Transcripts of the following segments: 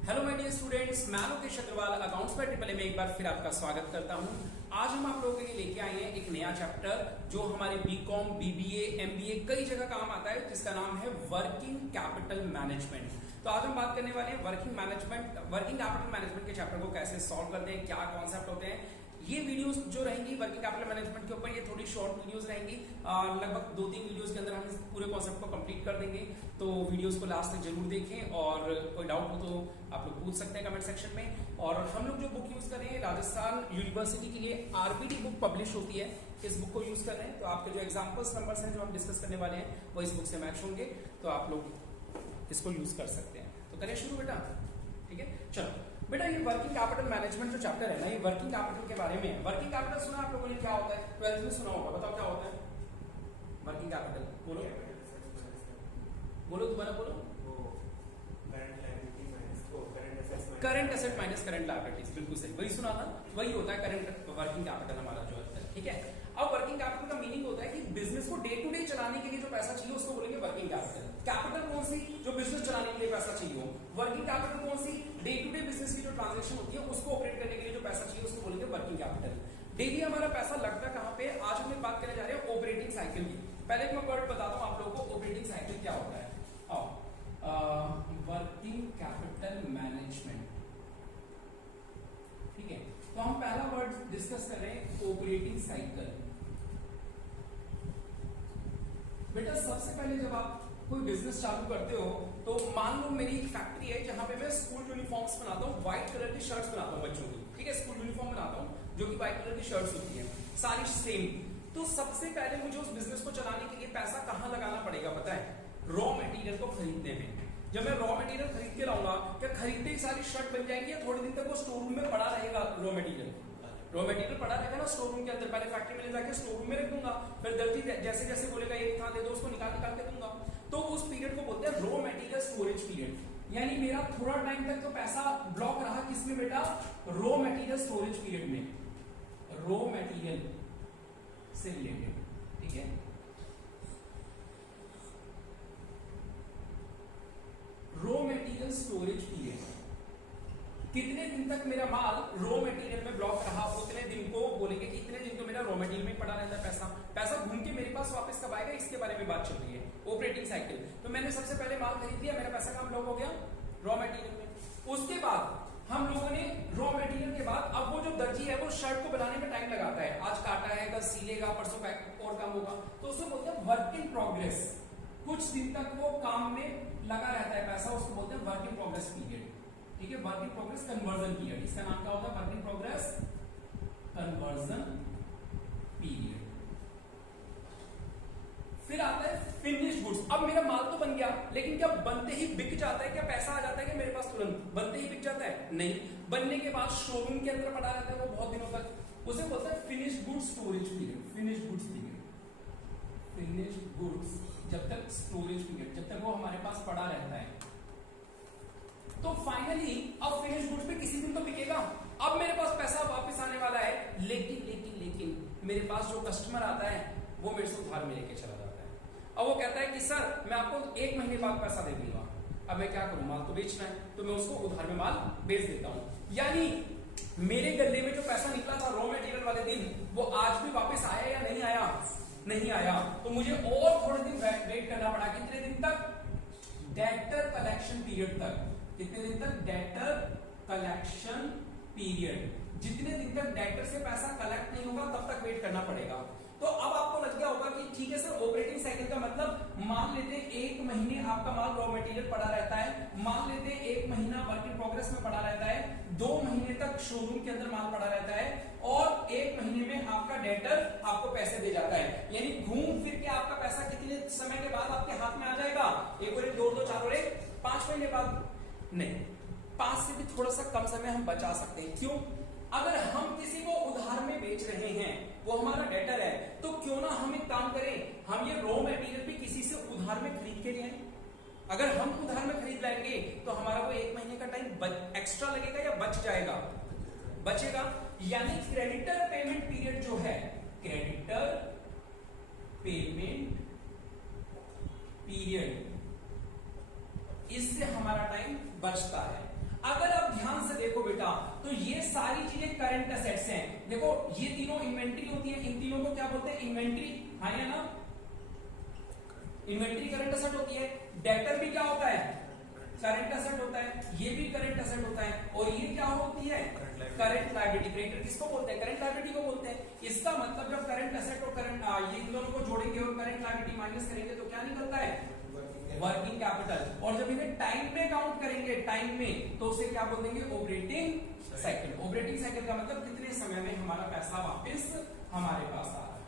Hello my dear students, मैं Lokesh Agarwal accounts पर triple में एक बार फिर आपका स्वागत करता हूं। आज हम आप लोगों के लिए लेके आए हैं एक नया चैप्टर जो हमारे बीकॉम, बीबीए, एमबीए कई जगह काम आता है, जिसका नाम है वर्किंग कैपिटल मैनेजमेंट। तो आज हम बात करने वाले हैं वर्किंग कैपिटल मैनेजमेंट के चैप्टर को कैसे सॉल्व करते हैं, क्या कॉन्सेप्ट होते हैं। ये वीडियोस जो रहेंगी वर्किंग कैपिटल मैनेजमेंट के ऊपर, ये थोड़ी शॉर्ट वीडियोस रहेंगी। लगभग 2-3 वीडियोस के अंदर हम इस पूरे कॉन्सेप्ट को कंप्लीट कर देंगे। तो वीडियोस को लास्ट तक जरूर देखें और कोई डाउट हो तो आप लोग पूछ सकते हैं कमेंट सेक्शन में। और हम लोग जो बुक यूज कर रहे हैं, राजस्थान यूनिवर्सिटी के लिए आरबीडी बुक पब्लिश होती है, इस बुक को यूज कर रहे हैं। तो आपके जो एग्जाम्पल्स नंबर्स हैं जो हम डिस्कस करने वाले हैं वो इस बुक से मैच होंगे, तो आप लोग इसको यूज कर सकते हैं। तो करें शुरू बेटा, ठीक है। चलो बेटा, ये वर्किंग कैपिटल मैनेजमेंट जो चैप्टर है ना, ये वर्किंग कैपिटल के बारे में है। वर्किंग कैपिटल सुना आप लोगों ने, क्या होता है? 12th में सुना होगा, बताओ क्या होता है वर्किंग कैपिटल? बोलो बोलो, दोबारा बोलो। Current asset minus current liabilities, बिल्कुल सही, वही सुना था। वही होता है करंट वर्किंग कैपिटल हमारा जो है, ठीक है। अब वर्किंग कैपिटल का मीनिंग होता है कि बिजनेस को डे टू डे चलाने के लिए जो पैसा चाहिए उसको बोलेंगे वर्किंग कैपिटल। कैपिटल कौन सी? जो बिजनेस चलाने के लिए पैसा चाहिए हो। वर्किंग कैपिटल कौन सी? डे टू डे बिजनेस की जो ट्रांजेक्शन होती है उसको ऑपरेट करने के लिए जो पैसा चाहिए उसको बोलेंगे वर्किंग कैपिटल। डेली हमारा पैसा लगता है कहां पे? आज हम बात करने जा रहे हैं ऑपरेटिंग साइकिल की। पहले मैं वर्ड बताता हूं आप लोगों को, ऑपरेटिंग साइकिल क्या होता है। वर्किंग कैपिटल मैनेजमेंट, ठीक है। तो हम पहला वर्ड डिस्कस कर रहे हैं ऑपरेटिंग साइकिल। बेटा सबसे पहले जब आप कोई बिजनेस चालू करते हो तो मान लो मेरी एक फैक्ट्री है जहां पे मैं स्कूल यूनिफॉर्म्स बनाता हूँ, व्हाइट कलर की शर्ट्स बनाता हूँ बच्चों की, ठीक है। स्कूल यूनिफॉर्म बनाता हूँ जो कि व्हाइट कलर की शर्ट्स होती है, सारी सेम। तो सबसे पहले मुझे उस बिजनेस को चलाने के लिए पैसा कहां लगाना पड़ेगा पता है? रॉ मटेरियल को खरीदने में। जब मैं रॉ मटेरियल खरीद के लाऊंगा, क्या खरीदते ही सारी शर्ट बन जाएंगी या थोड़े दिन तक वो स्टोर रूम में पड़ा रहेगा? रॉ मटेरियल पड़ा रहेगा ना स्टोर रूम के अंदर। पहले फैक्ट्री में ले जाके स्टोर रूम में रख दूंगा, फिर गलती जैसे जैसे बोलेगा एक था दे दो, उसको निकाल के दूंगा। तो उस पीरियड को बोलते हैं रॉ मटेरियल स्टोरेज पीरियड। यानी मेरा थोड़ा टाइम तक तो पैसा ब्लॉक रहा किसमें बेटा? रॉ मटेरियल स्टोरेज पीरियड में, रॉ मटेरियल से रिलेटेड, ठीक है। रॉ मटेरियल स्टोरेज पीरियड, कितने दिन तक मेरा माल रॉ मटेरियल में ब्लॉक रहा उतने दिन को बोलेंगे कि इतने दिन तो मेरा रॉ मटेरियल में पड़ा रहता है। पैसा घूम के मेरे पास वापस कब आएगा, इसके बारे में बात चल रही है, ऑपरेटिंग साइकिल। तो मैंने सबसे पहले माल खरीद लिया, मेरा पैसा कहां ब्लॉक हो गया? रॉ मटेरियल में। उसके बाद हम लोगों ने रॉ मटेरियल के बाद, अब वो जो दर्जी है वो शर्ट को बनाने में टाइम लगाता है, आज काटा है, कल सीलेगा, परसों और काम होगा, तो उसे बोलते हैं वर्क इन प्रोग्रेस। कुछ दिन तक वो काम में लगा रहता है पैसा, उसको बोलते हैं वर्क इन प्रोग्रेस पीरियड, ठीक है। Work in progress conversion period, इसका नाम क्या होता है? Work in progress conversion period. फिर आता है फिनिश्ड गुड्स। अब मेरा माल तो बन गया, लेकिन क्या बनते ही बिक जाता है? क्या पैसा आ जाता है कि मेरे पास तुरंत बनते ही बिक जाता है? नहीं, बनने के बाद शोरूम के अंदर पड़ा रहता है वो बहुत दिनों तक, उसे बोलते हैं finished goods storage period. Finished goods period, finished goods जब तक स्टोरेज पीरियड, जब तक वो हमारे पास पड़ा रहता है। तो फाइनली अब फिनिश गुड्स पे किसी दिन तो बिकेगा। अब मेरे पास पैसा वापस आने वाला है, लेकिन मेरे पास जो कस्टमर आता है वो मेरे से उधार में लेके चला जाता है। अब वो कहता है कि सर मैं आपको 1 महीने बाद पैसा दे दूंगा। अब मैं क्या करूं, माल तो बेचना है, तो मैं उसको उधार में माल बेच देता हूं। यानी मेरे गले में जो पैसा निकला था रॉ मटेरियल वाले दिन, वो आज भी वापस आया या नहीं आया? नहीं आया। तो मुझे और थोड़े दिन वेट करना पड़ा। कितने दिन तक? डेटर कलेक्शन पीरियड तक। कितने दिन तक? Debtor collection period. जितने दिन तक डेटर से पैसा कलेक्ट नहीं होगा तब तक वेट करना पड़ेगा। तो अब आपको लग गया होगा कि ठीक है सर, ऑपरेटिंग साइकिल का मतलब मान लेते हैं 1 महीने आपका माल रॉ मटेरियल पड़ा रहता है, मान लेते हैं 1 महीना वर्क इन प्रोग्रेस में पड़ा रहता है, 2 महीने तक शोरूम के अंदर माल पड़ा रहता है, और 1 महीने में आपका डेटर आपको पैसे दे जाता है। यानी घूम फिर के आपका पैसा कितने समय के बाद आपके हाथ में आ जाएगा? 1 और 1 2 2 4 और 1 5 महीने बाद? नहीं, 5 से भी थोड़ा सा कम समय हम बचा सकते हैं। क्यों? अगर हम किसी को उधार में बेच रहे हैं, वो हमारा डेटर है, तो क्यों ना हम एक काम करें, हम ये रॉ मटेरियल भी किसी से उधार में खरीद के लाएं। अगर हम उधार में खरीद लाएंगे तो हमारा वो 1 महीने का टाइम एक्स्ट्रा लगेगा या बच जाएगा? बचेगा। यानी क्रेडिटर पेमेंट पीरियड जो है, क्रेडिटर पेमेंट पीरियड, इससे हमारा टाइम बचता है। अगर आप ध्यान से देखो बेटा तो ये सारी चीजें करंट असेट्स हैं। देखो ये तीनों इन्वेंट्री होती है, इन तीनों को क्या बोलते हैं? इन्वेंट्री, हाँ या ना? इन्वेंट्री करंट असेट होती है। डेटर भी क्या होता है? करंट असेट होता है। ये भी करंट असेट होता है। और ये क्या होती है? Current liability. क्रेडिटर किसको बोलते हैं? करंट लायबिलिटी को बोलते हैं। इसका मतलब जब करंट असेट और करंट ये इन दोनों को जोड़ेंगे और करंट लायबिलिटी माइनस करेंगे तो क्या निकलता है? Working capital. और जब इन्हें टाइम में काउंट करेंगे, टाइम में, तो उसे क्या बोल देंगे? Operating cycle. ऑपरेटिंग साइकिल का मतलब कितने समय में हमारा पैसा वापस हमारे पास आ रहा है।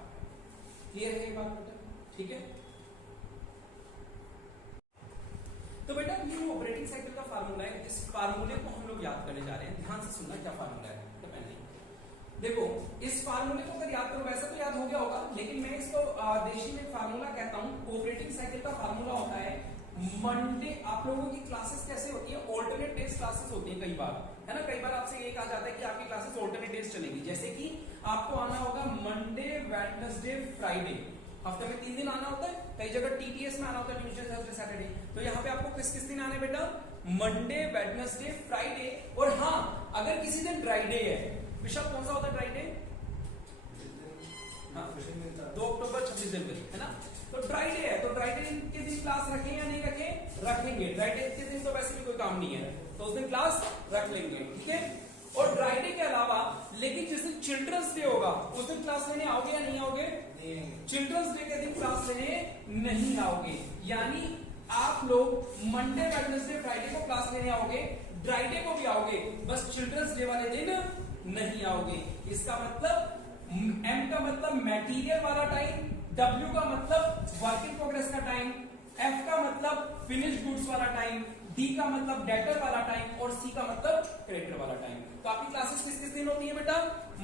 क्लियर है ये बात बेटा? ठीक है। तो बेटा ये ऑपरेटिंग साइकिल का फार्मूला है। इस फार्मूले को हम लोग याद करने जा रहे हैं। ध्यान से सुनना क्या फार्मूला है। देखो इस फार्मूले को अगर याद करो, वैसे तो याद हो गया होगा, लेकिन मैं इसको देशी में फार्मूला कहता हूं। ऑपरेटिंग साइकिल का फार्मूला होता है मंडे। आप लोगों की क्लासेस कैसे होती है? ऑल्टरनेट डेज क्लासेस होती है कई बार, है ना? कई बार आपसे ये कहा जाता है कि आपकी क्लासेस ऑल्टरनेट डेज चलेगी। जैसे कि आपको आना होगा मंडे, वेडनेसडे, फ्राइडे। हफ्ते में 3 दिन आना होता है। कई जगह टीटीएस में आना होता है, ट्यूसडे, थर्सडे, सैटरडे। तो यहाँ पे आपको किस किस दिन आना है बेटा? Monday, Wednesday, Friday. और हाँ, अगर किसी दिन ड्राइडे है, विशाल कौन सा होता है ड्राइडे? 2 अक्टूबर 26 जनवरी, है ना? तो ड्राइडे है, तो ड्राइडे के दिन क्लास रखें या नहीं रखें? रखेंगे। ड्राइडे के दिन तो वैसे भी कोई काम नहीं है, तो उस दिन क्लास रख लेंगे, ठीक है? और ड्राइडे के अलावा लेकिन जिस दिन चिल्ड्रंस डे होगा उस दिन क्लास लेने आओगे या नहीं आओगे? चिल्ड्रंस डे के दिन क्लास लेने नहीं आओगे। यानी आप लोग मंडे, वेडनेसडे, फ्राइडे को क्लास लेने आओगे, ड्राइडे को भी आओगे, बस चिल्ड्रंस डे वाले दिन नहीं आओगे। इसका मतलब M का मतलब मटेरियल वाला टाइम, W का मतलब वर्क इन प्रोग्रेस का टाइम, F का मतलब फिनिश गुड्स वाला टाइम, D का मतलब डेटर वाला टाइम और C का मतलब क्रेडिटर वाला टाइम। तो आपकी क्लासेस किस किस दिन होती है बेटा?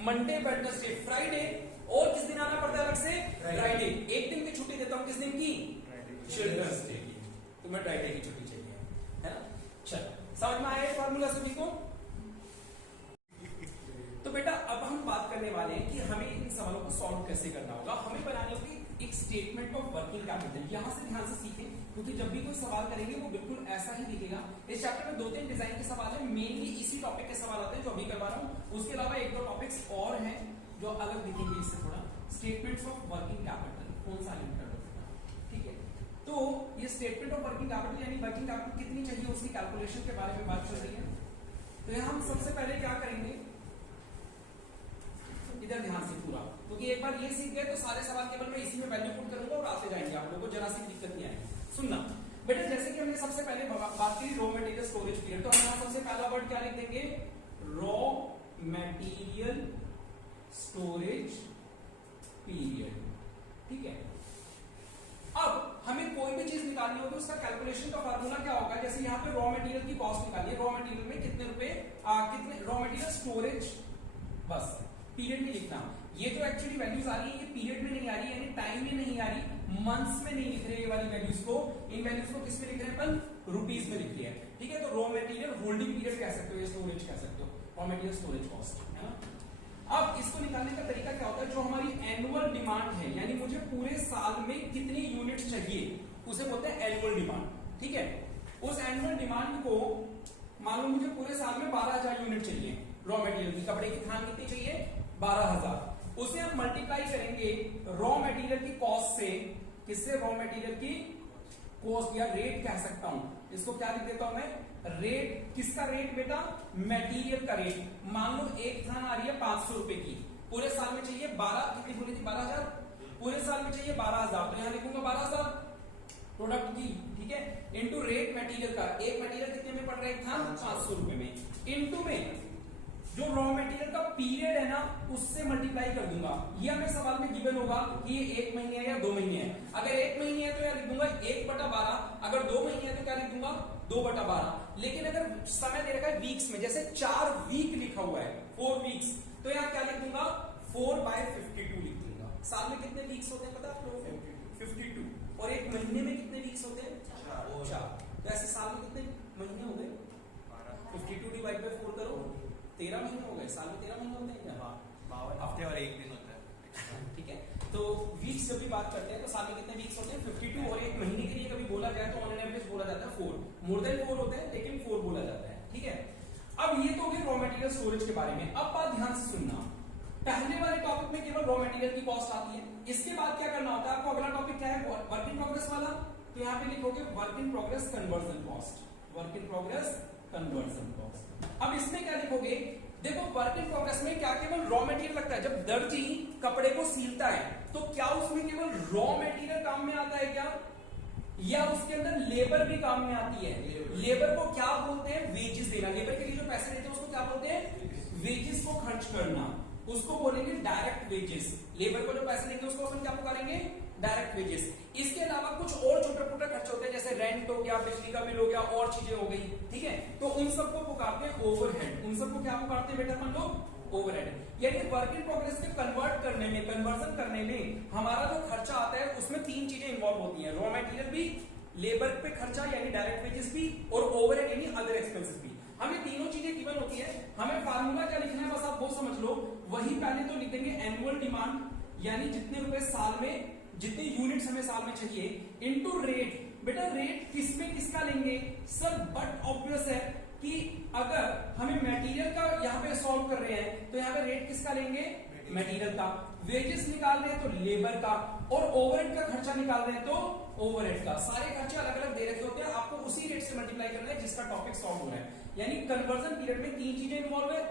Monday, Wednesday, Friday. और किस दिन आना पड़ता है अलग से? फ्राइडे। एक दिन की छुट्टी देता हूं, किस दिन की? चिल्ड्रंस डे की। तुम्हें फ्राइडे की छुट्टी चाहिए, है ना? चलो समझ में आया फॉर्मूला सभी को? तो बेटा अब हम बात करने वाले हैं कि हमें इन सवालों को सॉल्व कैसे करना होगा। हमें बनानी होगी एक स्टेटमेंट ऑफ वर्किंग कैपिटल। यहां से ध्यान से सीखें, क्योंकि जब भी कोई सवाल करेंगे वो बिल्कुल ऐसा ही दिखेगा। इस चैप्टर में 2-3 डिजाइन के सवाल है, मेनली इसी टॉपिक के सवाल आते हैं जो अभी करवा रहा हूं। उसके अलावा 1-2 टॉपिक्स और हैं जो अलग दिखेंगे इससे थोड़ा। स्टेटमेंट्स ऑफ वर्किंग कैपिटल कौन सा लिंक कर दो, ठीक है? तो ये स्टेटमेंट ऑफ वर्किंग कैपिटल यानी वर्किंग कैपिटल कितनी चाहिए उसकी कैलकुलेशन के बारे में बात चल रही है। तो यहां हम सबसे पहले क्या करेंगे, इधर ध्यान से पूरा, क्योंकि एक बार ये सीख गए तो सारे सवाल केवल मैं इसी में वैल्यू पुट करूंगा और आते जाएंगे, आप लोगों को जरा सी दिक्कत नहीं आएगी। सुनना बेटा, जैसे कि हमने सबसे पहले बात की रॉ मटेरियल स्टोरेज पीरियड, तो हम यहां सबसे पहला वर्ड क्या लिख देंगे? रॉ मटेरियल स्टोरेज पीरियड, ठीक है? अब हमें कोई भी चीज निकालनी होगी उसका कैलकुलेशन का फार्मूला क्या होगा? जैसे यहाँ पे रॉ मटेरियल की कॉस्ट निकालिए, रॉ मटेरियल में कितने रुपए, कितने रॉ मटेरियल स्टोरेज, बस पीरियड में लिखना। ये जो एक्चुअली वैल्यूज आ रही है ये पीरियड में नहीं आ रही, यानी टाइम में नहीं आ रही, मंथ्स में नहीं लिख रहे ये वाली वैल्यूज को। इन वैल्यूज को किस में लिख रहे हैं अपन? रुपीस में लिख रहे हैं, ठीक है? तो रॉ मटेरियल होल्डिंग पीरियड कह सकते हो, या स्टोरेज कह सकते हो, रॉ मटेरियल स्टोरेज कॉस्ट, है ना? अब इसको निकालने का तरीका क्या होता है? जो हमारी एनुअल डिमांड है, यानी मुझे पूरे साल में कितनी यूनिट चाहिए, उसे बोलते हैं एनुअल डिमांड, ठीक है? उस एनुअल डिमांड को मान लो मुझे पूरे साल में 12,000 यूनिट चाहिए रॉ मटेरियल की। कपड़े की थान कितनी चाहिए? 12,000। उसे हम मल्टीप्लाई करेंगे रॉ मटेरियल की कॉस्ट से। किससे? रॉ मटेरियल की कॉस्ट या रेट कह सकता हूं, इसको क्या लिख देता हूं मैं? रेट। किसका रेट बेटा? मटेरियल का रेट। मान लो एक थान आ रही है 500 रुपए की, पूरे साल में चाहिए 12, कितनी बोली थी? 12,000। पूरे साल में चाहिए 12,000, तो यहां लिखूंगा 12,000 प्रोडक्ट की, ठीक है? इंटू रेट मटेरियल का। एक मटेरियल कितने में पड़ रहा है? एक थान 500 रुपए में। इंटू में जो रॉ मटेरियल का पीरियड है ना उससे मल्टीप्लाई कर दूंगा। ये हमें सवाल में गिवन होगा कि ये 1 महीने है या 2 महीने है। अगर 1 महीने है तो क्या लिख दूंगा? 1/12। अगर 2 महीने है तो क्या लिख दूंगा? 2/12। लेकिन अगर समय दे रखा है वीक्स में, जैसे 4 वीक लिखा हुआ है, 4 वीक्स, तो यहाँ क्या लिख दूंगा? 4/52 लिख दूंगा। साल में कितने वीक्स होते हैं पता है आप लोगों को? 52। और एक महीने में कितने वीक्स होते हैं? 4। तो ऐसे साल में कितने महीने हो गए? 52 डिवाइड बाय 4 करो, 13 महीने हो गए। साल में 13 महीने होते हैं क्या? 52 हफ्ते और 1 दिन होता है, ठीक है? तो वीक्स जब भी बात करते हैं तो साल में कितने वीक्स होते हैं? 52। और एक महीने के लिए कभी बोला जाए तो ऑन एन एवरेज बोला जाता है 4। मोर देन 4 होते हैं लेकिन 4 बोला जाता है, ठीक है? मटेरियल स्टोरेज के बारे में। अब बात ध्यान से सुनना, पहले वाले टॉपिक में केवल रॉ मटेरियल की कॉस्ट आती है, इसके बाद क्या करना होता है आपको, अगला टॉपिक क्या है, वर्क इन प्रोग्रेस वाला, तो यहाँ पे लिखोगे work in progress conversion cost, work in progress conversion cost. अब इसमें क्या लिखोगे, देखो वर्क इन प्रोग्रेस में क्या केवल रॉ मटेरियल लगता है, जब दर्जी कपड़े को सीलता है तो क्या उसमें केवल रॉ मटेरियल काम में आता है क्या, या उसके अंदर लेबर भी काम में आती है? लेबर को क्या बोलते हैं, वेजेस देना, लेबर के लिए जो पैसे देते हैं उसको क्या बोलते हैं, वेजेस को खर्च करना, उसको बोलेंगे डायरेक्ट वेजेस। लेबर को जो पैसे देंगे उसको अपन क्या पुकारेंगे, डायरेक्ट वेजेस। इसके अलावा कुछ और छोटे मोटे खर्च होते हैं, जैसे रेंट हो गया, बिजली का बिल हो गया, और चीजें हो गई, ठीक है, तो उन सबको पुकारते हैं ओवरहेड। उन सबको क्या पुकारते हैं बेटा अपन लोग, ओवरहेड। यानी वर्क इन प्रोग्रेस के कन्वर्ट करने में, कन्वर्जन करने में हमारा जो खर्चा आता है उसमें तीन चीजें इन्वॉल्व होती हैं, रॉ मटेरियल भी, लेबर पे खर्चा यानी डायरेक्ट वेजेस भी, और ओवरहेड यानी अदर एक्सपेंसेस भी। हमें तीनों चीजें गिवन होती है, हमें फार्मूला क्या लिखना है बस आप वो समझ लो। वही पहले तो लिख देंगे एनुअल डिमांड, यानी जितने रुपए साल में, जितने यूनिट्स हमें साल में चाहिए, इनटू रेट। बेटा रेट किस में किसका लेंगे सर, बट ऑब्वियस है कि अगर हमें मटेरियल का यहाँ पे सॉल्व कर रहे हैं तो यहाँ पे रेट किसका लेंगे, मटेरियल का। वेजेस निकाल रहे हैं तो लेबर का, और ओवरहेड का खर्चा निकाल रहे हैं तो ओवरहेड का। सारे खर्चे अलग अलग दे रखे होते हैं, आपको उसी रेट से मल्टीप्लाई करना है जिसका टॉपिक सॉल्व हो रहा है। यानी कन्वर्जन पीरियड में तीन चीजें इन्वॉल्व है,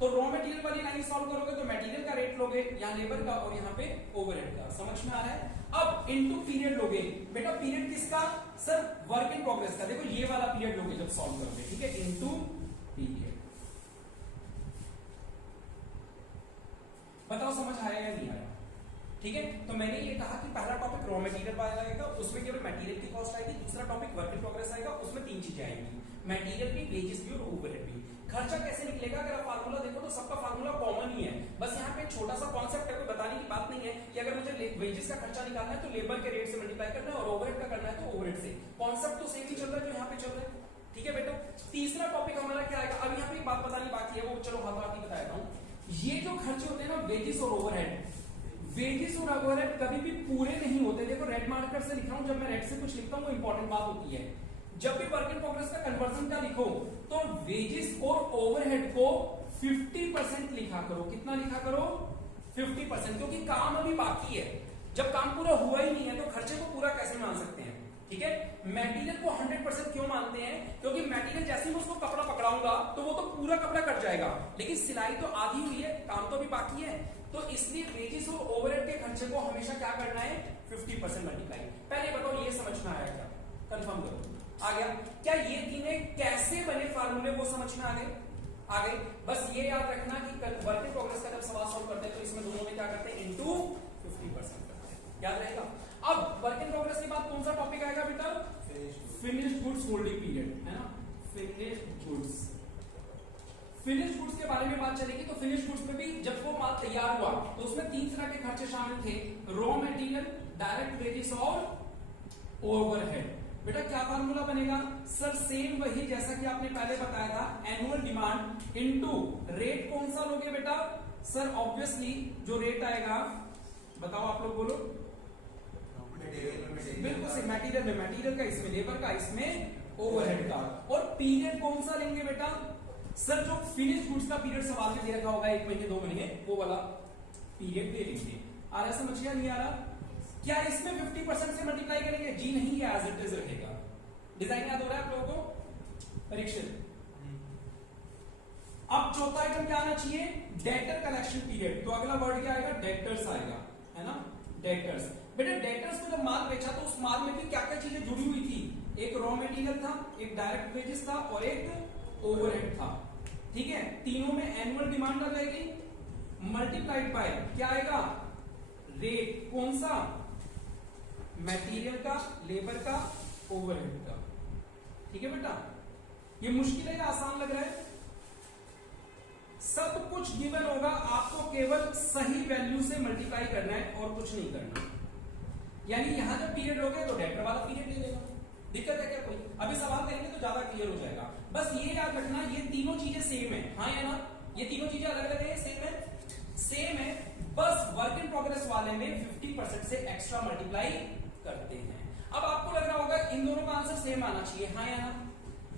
तो रॉ मटेरियल वाली लाइन सॉल्व करोगे तो मटेरियल का रेट लोगे, यहाँ लेबर का, और यहाँ पे ओवरहेड का। समझ में आ रहा है? अब इनटू पीरियड लोगे, बेटा पीरियड किसका सर, वर्क इन प्रोग्रेस का। देखो ये वाला पीरियड लोगे जब सॉल्व करोगे, ठीक है, इनटू पीरियड। बताओ समझ आया या नहीं आया? ठीक है, तो मैंने ये कहा कि पहला टॉपिक रॉ मटेरियल वाला आएगा, उसमें केवल मटेरियल की कॉस्ट आएगी। दूसरा टॉपिक वर्क इन प्रोग्रेस आएगा, उसमें तीन चीजें आएंगी, मटेरियल भी, वेजेस भी और ओवरहेड भी। खर्चा कैसे निकलेगा, अगर आप फार्मूला देखो तो सबका फार्मूला कॉमन ही है, बस यहाँ पे छोटा सा कॉन्सेप्ट है, कोई बताने की बात नहीं है कि अगर मुझे वेजेस का खर्चा निकालना है तो लेबर के रेट से मल्टीप्लाई करना है, और ओवरहेड का करना है तो ओवरहेड से। कॉन्सेप्ट तो सेम ही चल रहा है जो यहाँ पे चल रहा है, ठीक है बेटा। तीसरा टॉपिक हमारा क्या आएगा, अब यहाँ पे एक बात बतानी बाकी है, वो चलो हाथों हाथ ही बता देता हूँ। ये जो खर्चे होते हैं ना, वेजेस और ओवरहेड, वेजेस और ओवरहेड कभी भी पूरे नहीं होते। देखो रेड मार्कर से लिख रहा हूं, जब मैं रेड से कुछ लिखता हूं वो इंपॉर्टेंट बात होती है। जब भी वर्क इन प्रोग्रेस का कन्वर्जन का लिखो तो वेजेस और ओवरहेड को 50% लिखा करो। कितना लिखा करो, 50%, क्योंकि काम अभी बाकी है। जब काम पूरा हुआ ही नहीं है तो खर्चे को पूरा कैसे मान सकते हैं, ठीक है। मटेरियल को 100% क्यों मानते हैं, क्योंकि मटेरियल जैसे ही मैं उसको कपड़ा पकड़ाऊंगा तो वो तो पूरा कपड़ा कट जाएगा, लेकिन सिलाई तो आधी हुई है, काम तो अभी बाकी है। तो इसलिए वेजेस और ओवरहेड के खर्चे को हमेशा क्या करना है, 50% मल्टीप्लाई। पहले बताओ ये समझ में आया क्या, कंफर्म करो, आ गया क्या? ये तीनों कैसे बने फार्मूले वो समझ में आ गए। बस ये याद रखना कि वर्क इन प्रोग्रेस का जब सवाल सॉल्व करते हैं तो इसमें दोनों में क्या करते हैं, इनटू 50% करते हैं, याद रहेगा। अब वर्क इन प्रोग्रेस के बाद कौन सा टॉपिक आएगा बेटा, फिनिश्ड गुड्स होल्डिंग पीरियड, है ना, फिनिश्ड गुड्स। फिनिश्ड गुड्स के बारे में बात चलेगी, तो फिनिश्ड गुड्स में भी जब वो माल तैयार हुआ तो उसमें तीन तरह के खर्चे शामिल थे, रॉ मटेरियल, डायरेक्ट वेजेस और ओवरहेड। बेटा क्या फार्मूला बनेगा सर, सेम वही जैसा कि आपने पहले बताया था, एनुअल डिमांड इनटू रेट। कौन सा लोगे बेटा सर, ऑब्वियसली जो रेट आएगा, बताओ आप लोग बोलो, बिल्कुल से मटेरियल में, मटेरियल का इसमें, लेबर का इसमें, ओवरहेड का। और पीरियड कौन सा लेंगे बेटा सर, जो फिनिश गुड्स का पीरियड सवाल में दे रखा होगा 1 महीने 2 महीने, वो वाला पीरियड ले लीजिए। आ रहा समझ गया, नहीं आ रहा? क्या इसमें 50% से मल्टीप्लाई करेंगे? जी नहीं, ये एज इट इज रहेगा। डिजाइन याद हो रहा है आप लोगों को, परीक्षित? अब चौथा आइटम क्या आना चाहिए, डेटर कलेक्शन पीरियड। तो अगला वर्ड क्या आएगा, डेटर्स आएगा, है ना, डेटर्स। बेटा डेटर्स को जब माल बेचा तो उस माल में भी क्या क्या चीजें जुड़ी हुई थी, एक रॉ मटेरियल था, एक डायरेक्ट वेजेस था और एक ओवरहेड था, ठीक है। तीनों में एनुअल डिमांड आ जाएगी, मल्टीप्लाइड बाय क्या आएगा, रेट। कौन सा, मटेरियल का, लेबर का, ओवरहेड का, ठीक है बेटा। ये मुश्किल है या आसान लग रहा है? सब कुछ गिवन होगा, आपको केवल सही वैल्यू से मल्टीप्लाई करना है और कुछ नहीं करना। यानी यहां जब पीरियड लोगे तो डेटर वाला पीरियड ले लेगा, दिक्कत है क्या कोई? अभी सवाल करेंगे तो ज्यादा क्लियर हो जाएगा। बस ये याद रखना, ये तीनों चीजें सेम है, हाँ या ना? ये तीनों चीजें अलग अलग है, सेम है, सेम है। बस वर्क इन प्रोग्रेस वाले में 50% से एक्स्ट्रा मल्टीप्लाई करते हैं। अब आपको लग रहा होगा इन दोनों का आंसर सेम आना चाहिए, हाँ या ना?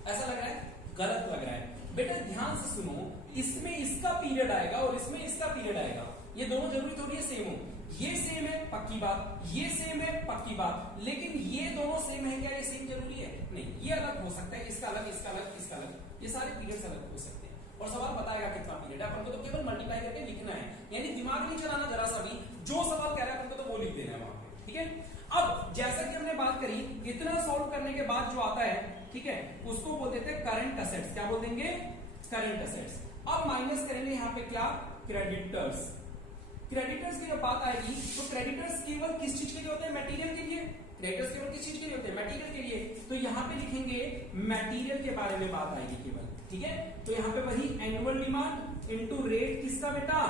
ऐसा लग रहा है? गलत लग रहा है। बेटा ध्यान से सुनो, इसमें इसका पीरियड आएगा और इसमें इसका पीरियड आएगा, ये दोनों जरूरी थोड़ी है सेम हो। ये सेम है पक्की बात, ये सेम है पक्की बात, लेकिन ये दोनों सेम है क्या, ये सेम जरूरी है नहीं, ये अलग हो सकता है, इसका अलग, इसका अलग, इसका अलग, ये सारे पीरियड्स अलग हो सकते हैं। और सवाल बताएगा कितना पीरियड है, अपन को तो केवल मल्टीप्लाई करके लिखना है, यानी दिमाग नहीं चलाना जरा सा भी, जो सवाल कह रहा है अपन को तो वो लिख देना है वहां पे, ठीक है। अब जैसा कि हमने बात करी, इतना सॉल्व करने के बाद जो आता है, ठीक है, उसको बोल देते हैं करंट असेट्स। क्या बोल देंगे, करंट असेट्स। अब माइनस करेंगे यहाँ पे क्या, क्रेडिटर्स। क्रेडिटर्स की जब बात आएगी तो क्रेडिटर्स केवल किस चीज के लिए होते हैं, मटेरियल के लिए। क्रेडिटर्स केवल किस चीज के लिए होते हैं, मटेरियल के लिए। तो यहाँ पे लिखेंगे मटेरियल के बारे में बात आएगी केवल, ठीक है। तो यहाँ पे वही एनुअल डिमांड इनटू रेट किसका बेटा,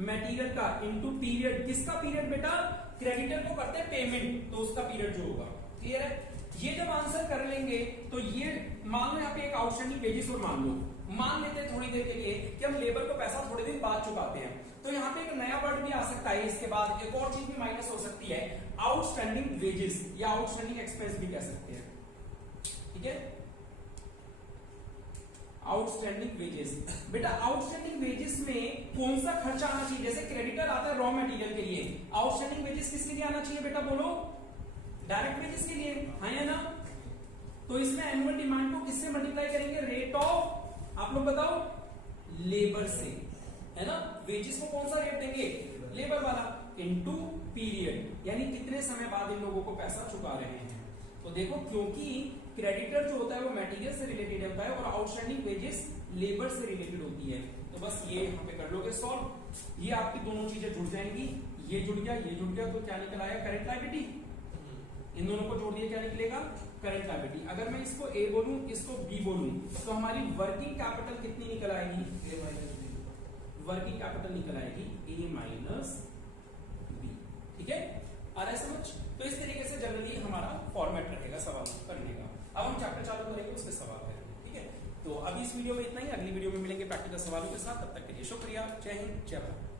मटेरियल का, इनटू पीरियड किसका, पीरियड बेटा, क्रेडिटर को करते हैं पेमेंट, तो उसका पीरियड जो होगा। क्लियर है। ये जब आंसर कर लेंगे तो ये मान लो यहाँ पे एक आउटस्टैंडिंग वेजेस और मान लो, मान लेते हैं थोड़ी देर के लिए कि हम लेबर को पैसा थोड़े दिन बाद चुकाते हैं, तो यहाँ पे एक नया वर्ड भी आ सकता है, इसके बाद एक और चीज भी माइनस हो सकती है, आउटस्टैंडिंग वेजेस या आउटस्टैंडिंग एक्सपेंस भी कह सकते हैं, ठीक है। आउटस्टैंडिंग वेजेस, बेटा आउटस्टैंडिंग वेजेस में कौन सा खर्चा आना चाहिए, जैसे क्रेडिटर आता है रॉ मटेरियल के लिए, आउटस्टैंडिंग वेजेस किसके लिए आना चाहिए बेटा, बोलो, डायरेक्ट वेजेस के लिए, हाँ या ना। तो इसमें एनुअल डिमांड को किससे मल्टीप्लाई करेंगे, रेट ऑफ, आप लोग बताओ, लेबर से, है ना। वेजेस को कौन सा रेट देंगे, लेबर वाला, इनटू पीरियड, यानी कितने समय बाद इन लोगों को पैसा चुका रहे हैं। तो देखो क्योंकि क्रेडिटर जो होता है वो मटेरियल से रिलेटेड होता है और आउटस्टैंडिंग वेजेस लेबर से रिलेटेड होती है, तो बस ये यहाँ पे कर लोगे सॉल्व, ये आपकी दोनों चीजें जुड़ जाएंगी, ये जुड़ गया, ये जुड़ गया, तो क्या निकल आया, करंट लायबिलिटी। इन दोनों को जोड़ दिया क्या निकलेगा, करंट लायबिलिटी। अगर मैं इसको ए बोलूं, इसको बी बोलूं, तो हमारी वर्किंग कैपिटल कितनी निकल आएगी, ए माइनस बी, वर्किंग कैपिटल निकल आएगी ए माइनस बी, ठीक है। आ रहा है समझ। तो इस तरीके से जनरली हमारा फॉर्मेट रहेगा सवाल करने का। अब हम चैप्टर चालू करेंगे, उसके सवाल करेंगे, ठीक है। तो अभी इस वीडियो में इतना ही, अगली वीडियो में मिलेंगे प्रैक्टिकल सवालों के साथ, तब तक के लिए शुक्रिया, जय हिंद, जय भारत।